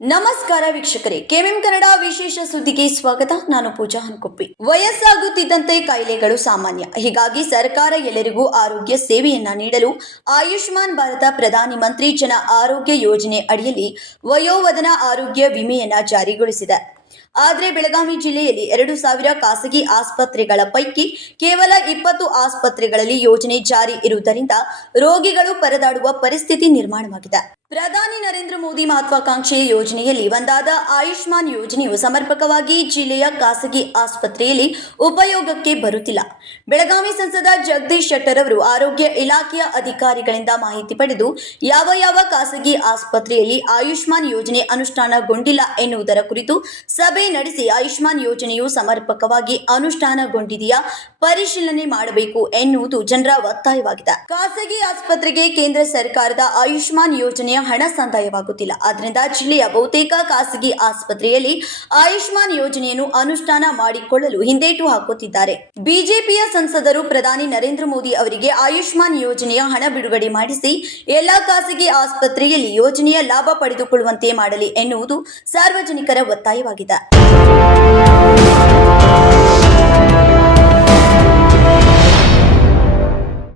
ನಮಸ್ಕಾರ ವೀಕ್ಷಕರೇ. ಕೆಎಂ ಕನ್ನಡ ವಿಶೇಷ ಸುದ್ದಿಗೆ ಸ್ವಾಗತ. ನಾನು ಪೂಜಾ ಹನ್ಕೊಪ್ಪಿ. ವಯಸ್ಸಾಗುತ್ತಿದ್ದಂತೆ ಕಾಯಿಲೆಗಳು ಸಾಮಾನ್ಯ. ಹೀಗಾಗಿ ಸರ್ಕಾರ ಎಲ್ಲರಿಗೂ ಆರೋಗ್ಯ ಸೇವೆಯನ್ನ ನೀಡಲು ಆಯುಷ್ಮಾನ್ ಭಾರತ ಪ್ರಧಾನಿ ಮಂತ್ರಿ ಜನ ಆರೋಗ್ಯ ಯೋಜನೆ ಅಡಿಯಲ್ಲಿ ವಯೋವದನ ಆರೋಗ್ಯ ವಿಮೆಯನ್ನ ಜಾರಿಗೊಳಿಸಿದೆ. ಆದರೆ ಬೆಳಗಾವಿ ಜಿಲ್ಲೆಯಲ್ಲಿ ಎರಡು ಸಾವಿರ ಖಾಸಗಿ ಆಸ್ಪತ್ರೆಗಳ ಪೈಕಿ ಕೇವಲ ಇಪ್ಪತ್ತು ಆಸ್ಪತ್ರೆಗಳಲ್ಲಿ ಯೋಜನೆ ಜಾರಿ ಇರುವುದರಿಂದ ರೋಗಿಗಳು ಪರದಾಡುವ ಪರಿಸ್ಥಿತಿ ನಿರ್ಮಾಣವಾಗಿದೆ. ಪ್ರಧಾನಿ ನರೇಂದ್ರ ಮೋದಿ ಮಹತ್ವಾಕಾಂಕ್ಷೆಯ ಯೋಜನೆಯಲ್ಲಿ ಒಂದಾದ ಆಯುಷ್ಮಾನ್ ಯೋಜನೆಯು ಸಮರ್ಪಕವಾಗಿ ಜಿಲ್ಲೆಯ ಖಾಸಗಿ ಆಸ್ಪತ್ರೆಯಲ್ಲಿ ಉಪಯೋಗಕ್ಕೆ ಬರುತ್ತಿಲ್ಲ. ಬೆಳಗಾವಿ ಸಂಸದ ಜಗದೀಶ್ ಶೆಟ್ಟರ್ ಅವರು ಆರೋಗ್ಯ ಇಲಾಖೆಯ ಅಧಿಕಾರಿಗಳಿಂದ ಮಾಹಿತಿ ಪಡೆದು ಯಾವ ಯಾವ ಖಾಸಗಿ ಆಸ್ಪತ್ರೆಯಲ್ಲಿ ಆಯುಷ್ಮಾನ್ ಯೋಜನೆ ಅನುಷ್ಠಾನಗೊಂಡಿಲ್ಲ ಎನ್ನುವುದರ ಕುರಿತು ಸಭೆ ನಡೆಸಿ ಆಯುಷ್ಮಾನ್ ಯೋಜನೆಯು ಸಮರ್ಪಕವಾಗಿ ಅನುಷ್ಠಾನಗೊಂಡಿದೆಯಾ, ಪರಿಶೀಲನೆ ಮಾಡಬೇಕು ಎನ್ನುವುದು ಜನರ ಒತ್ತಾಯವಾಗಿದೆ. ಖಾಸಗಿ ಆಸ್ಪತ್ರೆಗೆ ಕೇಂದ್ರ ಸರ್ಕಾರದ ಆಯುಷ್ಮಾನ್ ಯೋಜನೆಯ ಹಣ ಸಂದಾಯವಾಗುತ್ತಿಲ್ಲ. ಆದ್ದರಿಂದ ಜಿಲ್ಲೆಯ ಬಹುತೇಕ ಖಾಸಗಿ ಆಸ್ಪತ್ರೆಯಲ್ಲಿ ಆಯುಷ್ಮಾನ್ ಯೋಜನೆಯನ್ನು ಅನುಷ್ಠಾನ ಮಾಡಿಕೊಳ್ಳಲು ಹಿಂದೇಟು ಹಾಕುತ್ತಿದ್ದಾರೆ. ಬಿಜೆಪಿಯ ಸಂಸದರು ಪ್ರಧಾನಿ ನರೇಂದ್ರ ಮೋದಿ ಅವರಿಗೆ ಆಯುಷ್ಮಾನ್ ಯೋಜನೆಯ ಹಣ ಬಿಡುಗಡೆ ಮಾಡಿಸಿ, ಎಲ್ಲಾ ಖಾಸಗಿ ಆಸ್ಪತ್ರೆಯಲ್ಲಿ ಯೋಜನೆಯ ಲಾಭ ಪಡೆದುಕೊಳ್ಳುವಂತೆ ಮಾಡಲಿ ಎನ್ನುವುದು ಸಾರ್ವಜನಿಕರ ಒತ್ತಾಯವಾಗಿದೆ.